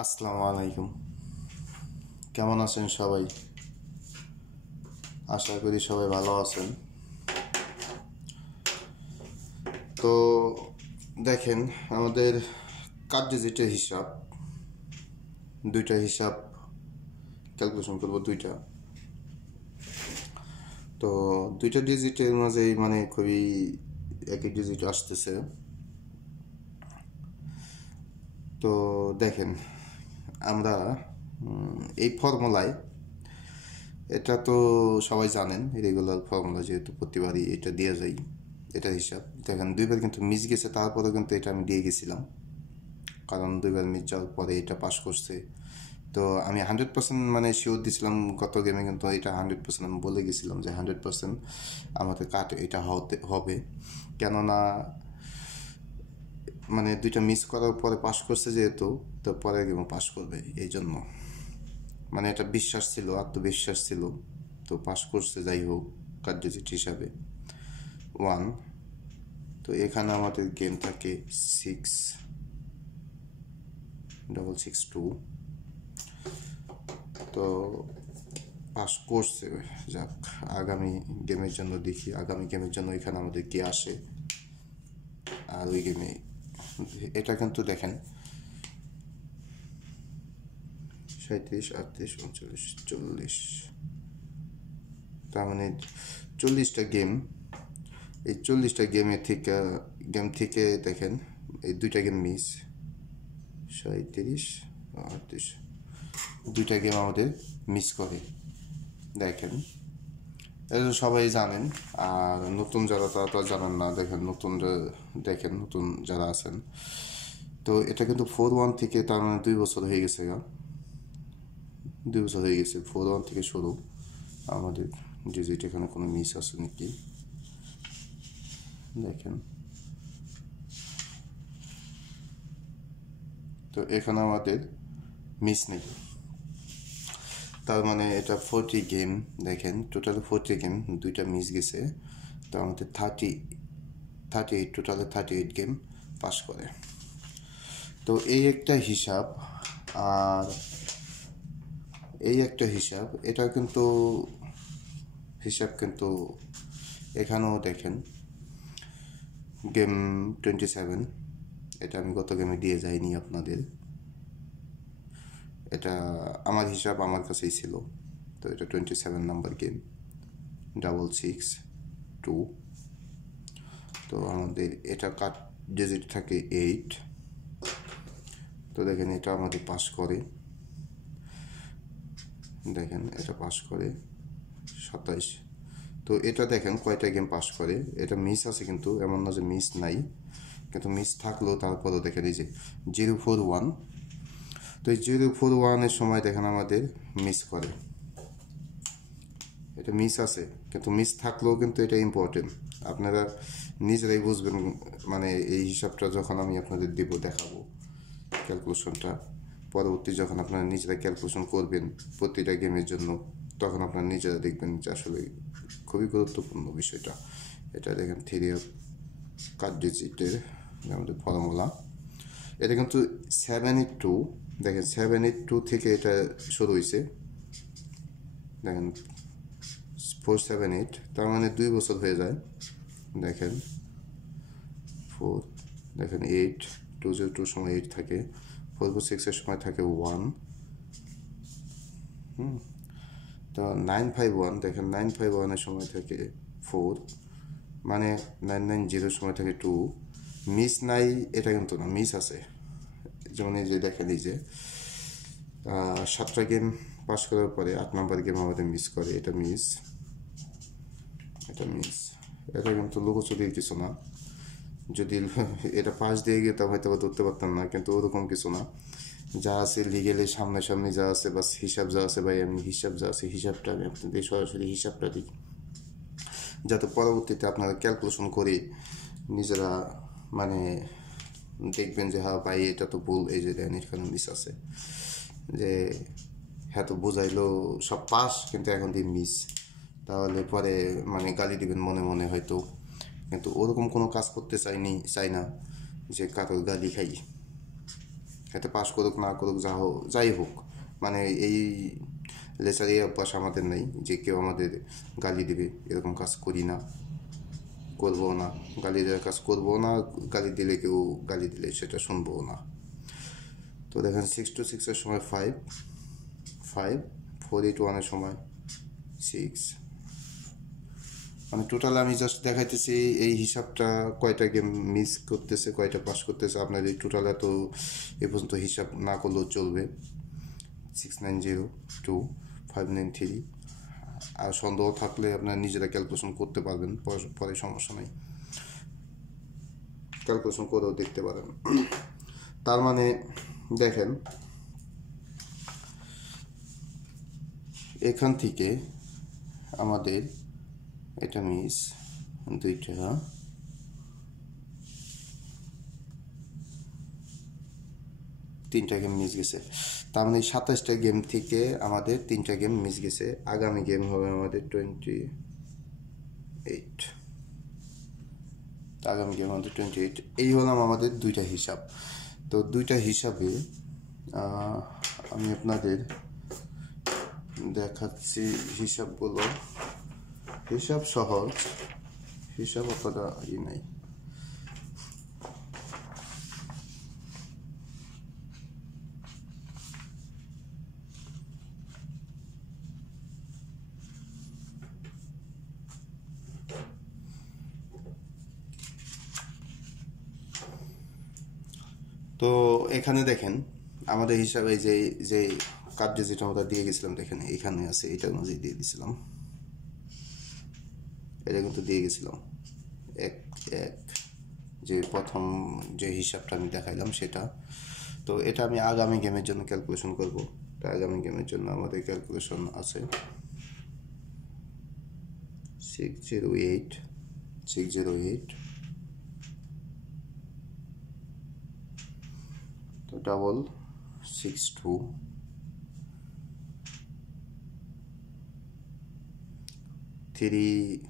আসসালামু আলাইকুম। কেমন আছেন সবাই? আশা করি সবাই ভালো আছেন। তো দেখেন, আমাদের কার্ড ডিজিটের হিসাব, দুইটা হিসাব ক্যালকুলেশন করব দুইটা। তো দুইটা ডিজিটের মাঝেই খুবই একই ডিজিট আসতেছে। তো দেখেন, আমরা এই ফর্মুলায়, এটা তো সবাই জানেন, রেগুলার ফর্মুলা যেহেতু প্রতিবারই এটা দিয়ে যাই, এটা হিসাব। দেখেন দুইবার কিন্তু মিস গেছে, তারপরেও কিন্তু এটা আমি দিয়ে গেছিলাম, কারণ দুইবার মিস যাওয়ার পরে এটা পাস করছে। তো আমি 100% শিওর দিছিলাম গত গেমে, কিন্তু এটা 100% আমি বলে গেছিলাম যে 100% আমাদের কাট এটা হবে। কেননা দুইটা মিস করার পরে পাস করছে যেহেতু, তো পরের গেমও পাস করবে, এই জন্য এটা বিশ্বাস ছিল, আত্মবিশ্বাস ছিল। তো পাস করছে, যাই হোক, কার্ড ডিজিট হিসাবে 1। তো এখানে আমাদের গেম থাকে 66662। তো পাস করছে, যাক। আগামী গেমের জন্য দেখি, আগামী গেমের জন্য এখানে আমাদের কি আসে। আর ওই গেমে এটা কিন্তু দেখেন 37, 38, 39, 40, তার 40টা গেম। এই 40টা গেম থেকে দেখেন এই দুইটা গেম মিস, 37, 38, দুইটা গেম আমাদের মিস করে। দেখেন, এটা তো সবাই জানেন, আর নতুন যারা তারা তো জানেন না। দেখেন নতুন যারা আছেন, তো এটা কিন্তু 4-1 থেকে, তার 2 বছর হয়ে গেছে। 2 বছর হয়ে গেছে 4-1 থেকে শুরু আমাদের ডিজিট। এখানে কোনো মিস আছে নাকি দেখেন। তো এখানে আমাদের মিস নেই, তার এটা 40 গেম। দেখেন টোটাল 40 গেম, দুইটা মিস গেছে। তো আমাদের 38, টোটালে 38 গেম পাস করে। তো এই একটা হিসাব, আর এই একটা হিসাব, এটা কিন্তু হিসাব কিন্তু এখানেও দেখেন গেম 27, এটা আমি গত গেমে দিয়ে যাইনি আপনাদের। এটা আমার হিসাব আমার কাছেই ছিল। তো এটা 27 নাম্বার গেম, 662। তো আমাদের এটা কাট ডিজিট থাকে 8। তো দেখেন এটা আমাদের পাস করে, দেখেন এটা পাস করে 27। তো এটা দেখেন কয়টা গেম পাস করে। এটা মিস আছে কিন্তু, এমন না যে মিস নাই, কিন্তু মিস থাকলেও তারপরেও দেখেন এই যে 041। তো এই 041-এর সময় দেখেন আমাদের মিস করে। এটা মিস আছে, কিন্তু মিস থাকলেও কিন্তু এটা ইম্পর্টেন্ট। আপনারা নিজেরাই বুঝবেন, এই হিসাবটা যখন আমি আপনাদের দেখাবো ক্যালকুলেশনটা, পরবর্তী যখন আপনারা নিজেরা ক্যালকুলেশন করবেন প্রতিটা গেমের জন্য, তখন আপনারা নিজেরা দেখবেন যে আসলে খুবই গুরুত্বপূর্ণ বিষয়টা। এটা দেখেন 3 কার্ড ডিজিটের আমাদের ফর্মুলা। এটা কিন্তু 782, দেখেন 782 থেকে এটা শুরু হয়েছে। দেখেন 478, তার 2 বছর হয়ে যায়। দেখেন 4, দেখেন 8, 202 সময় 8 থাকে, 446-এর সময় থাকে 1। তো 951, দেখেন 951-এর সময় থাকে 4, 990-এর সময় থাকে 2। মিস নাই এটা কিন্তু না, মিস আছে। যেমন এই যে দেখেন, এই যে 7টা গেম পাস করার পরে 8 নাম্বার গেম আমাদের মিস করে। এটা মিস, এটা কিন্তু লুকোচুরির কিছু না। যদি এটা পাশ দিয়ে গেতাম হয়তো ধরতে পারতাম না, কিন্তু ওরকম কিছু না। যা আছে লিগেলি সামনাসামনি যা আছে, বাস হিসাব যা আছে ভাই, আমি হিসাব যা আছে হিসাবটা আমি আপনাদের সরাসরি হিসাবটা দিই, যাতে পরবর্তীতে আপনারা ক্যালকুলেশন করে নিজেরা দেখবেন যে হ্যাঁ ভাই এটা তো ভুল, এই যে দেন এখানে মিস আছে, যে হ্যাঁ তো বোঝাইলো সব পাস কিন্তু এখন দিয়ে মিস, তাহলে পরে গালি দিবেন মনে মনে হয়তো। কিন্তু ওরকম কোনো কাজ করতে চাই না যে কারোর গালি খাই। এতে পাস করুক না করুক যাই হোক, মানে এই লেচারি অভ্যাস আমাদের নেই যে কেউ আমাদের গালি দেবে, এরকম কাজ করি না, করবো না। গালি দেওয়ার কাজ করবো না, গালি দিলে কেউ গালি দিলে সেটা শুনবো না। তো দেখেন 6 to 6 সময় 5, 5, 4 8 1 সময় 6, মানে টোটাল আমি জাস্ট দেখাইতেছি এই হিসাবটা কয়টা গেম মিস করতেছে, কয়টা পাস করতেছে। আপনার এই টোটাল এত এ পর্যন্ত হিসাব না করলেও চলবে। 690259 আর সন্দেহ থাকলে আপনার নিজেরা ক্যালকুলেশন করতে পারবেন, পরে সমস্যা নেই, ক্যালকুলেশন করেও দেখতে পারেন। তার মানে দেখেন এখান থেকে আমাদের এটা মিস, দুইটা, তিনটা গেম মিস গেছে। তার মানে 27টা গেম থেকে আমাদের 3টা গেম মিস গেছে। আগামী গেম হবে আমাদের 28, আগামী গেম আমাদের 28। এই হলাম আমাদের দুইটা হিসাব। তো দুইটা হিসাবে আমি আপনাদের দেখাচ্ছি হিসাবগুলো। হিসাব সহজ, হিসাব অতটা নাই। তো এখানে দেখেন আমাদের হিসাবে যে যে কার্ড যেটা আমরা দিয়ে গেছিলাম, দেখেন এখানে আছে, এটার মাঝে দিয়ে দিয়েছিলাম, এটা কিন্তু দিয়ে গেছিলাম 1 1, যে প্রথম যে হিসাবটা আমি দেখাইলাম সেটা। তো এটা আমি আগামী গেমের জন্য ক্যালকুলেশন করব। তো আগামী গেমের জন্য আমাদের ক্যালকুলেশন আছে 608, 608, তো ডাবল 62, 37,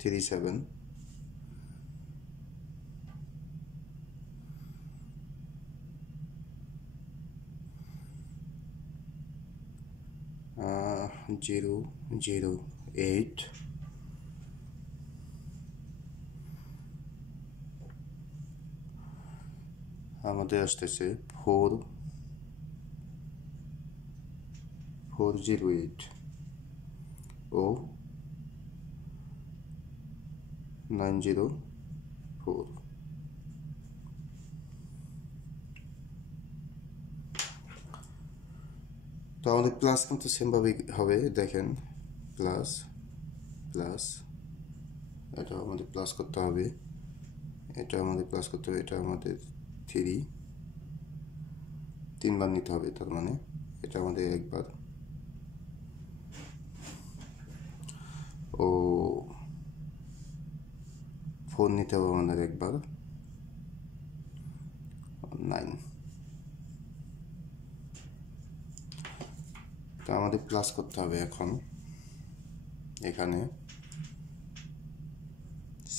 37, 008, আমাদের আসতেছে 408 ও 904। তো আমাদের প্লাস কিন্তু সেমভাবে হবে, দেখেন প্লাস প্লাস, এটা আমাদের প্লাস করতে হবে, এটা আমাদের প্লাস করতে হবে, এটা আমাদের 3বার নিতে হবে, তার মানে এটা আমাদের একবার, ও 4 নিতে হবে আমাদের একবার, 9। তো আমাদের প্লাস করতে হবে এখন এখানে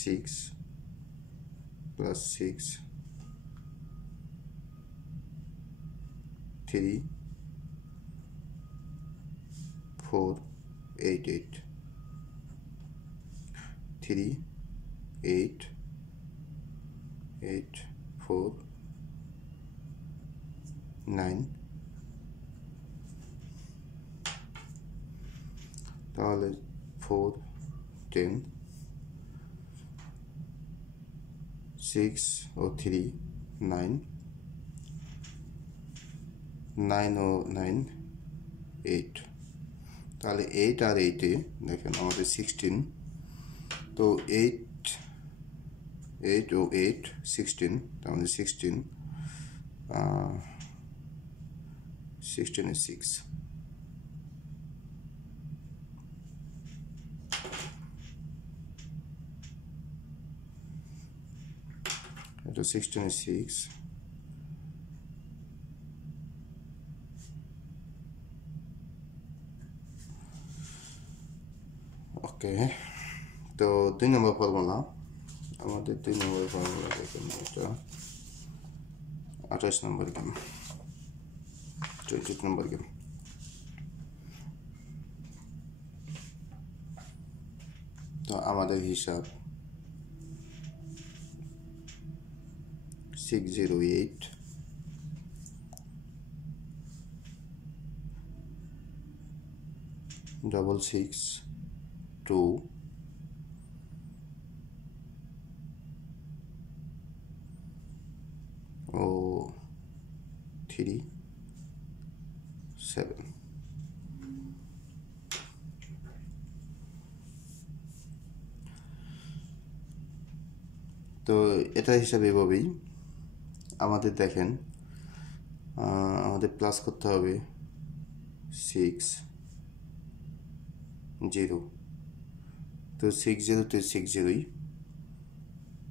6 প্লাস 6, 3, 4, 8, 8, 3, 8, 8, 4, 9, তাহলে 4, 10, 6 ও 3, 9, 9 ও 9, 8, তাহলে 8 আর 8-এ দেখেন আমাদের 16। তো 8 ও 8, 16, তার মানে 16, 16 is 6, এটা 16 is 6, ওকে। তো 2 নম্বর ফর্মুলা আমাদের 2 নম্বর ফর্মুলা দেখেন, এটা 28 নম্বর গেম, 20 নম্বর গেম। তো আমাদের হিসাব 608 662 037। তো এটা হিসাবে এভাবেই আমাদের দেখেন, আমাদের প্লাস করতে হবে 6 0, তো 6 0 তো 6 0ই,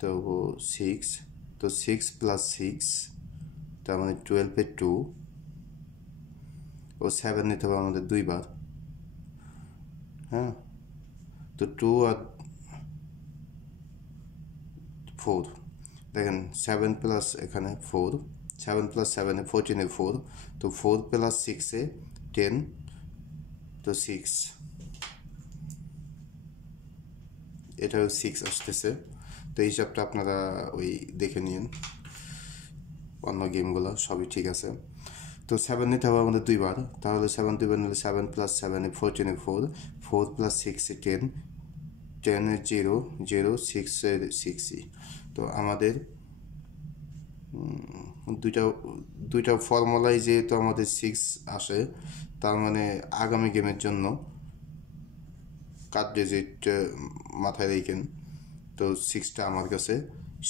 তো 6, তো 6 প্লাস 6 তার মানে 12 2, ও 7 নিতে হবে আমাদের 2 বার, হ্যাঁ। তো 2 আর 4 দেখেন, 7 প্লাস এখানে 4, 7 প্লাস 7 14 4, তো 4 প্লাস 6 10, তো 6, এটাও 6 আসতেছে। তো এই হিসাবটা আপনারা ওই দেখে নিন, অন্য গেমগুলো সবই ঠিক আছে। তো 7 নিতে হবে আমাদের 2 বার, তাহলে 7 2 বার নিলে 7 প্লাস 7 14 4, 4 প্লাস 6 10, 10 0 0 6 6ই। তো আমাদের দুইটা ফর্মুলায় যেহেতু আমাদের 6 আসে, তার মানে আগামী গেমের জন্য কাট ডিজিট মাথায় রেখেন। তো 6টা আমার কাছে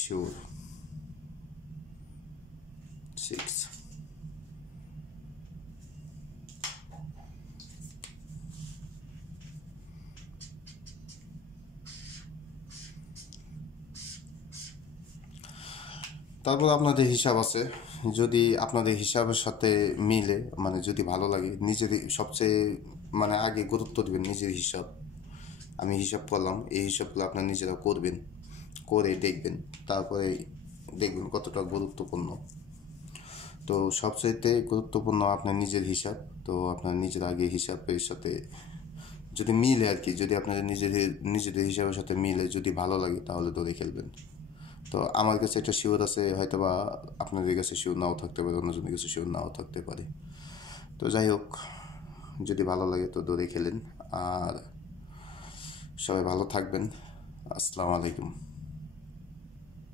শিওর, 6। তারপর আপনাদের হিসাব আছে, যদি আপনাদের হিসাবের সাথে মিলে, মানে যদি ভালো লাগে, নিজের সবচেয়ে মানে আগে গুরুত্ব দেবেন নিজের হিসাব। আমি হিসাব করলাম, এই হিসাবগুলো আপনার নিজেরা করবেন, করে দেখবেন, তারপরে দেখবেন কতটা গুরুত্বপূর্ণ। তো সবচেয়ে গুরুত্বপূর্ণ আপনার নিজের হিসাব। তো আপনার নিজের আগে হিসাবের সাথে যদি মিলে আর কি, যদি আপনাদের নিজেদের হিসাবের সাথে মিলে, যদি ভালো লাগে তাহলে ধরে খেলবেন। তো আমার কাছে এটা শিওর আছে, হয়তো বা আপনাদের কাছে শিওর নাও থাকতে পারে, অন্যজনের কাছে শিওর নাও থাকতে পারে। তো যাই হোক, যদি ভালো লাগে তো ধরে খেলেন, আর সবাই ভালো থাকবেন। আসসালামু আলাইকুম।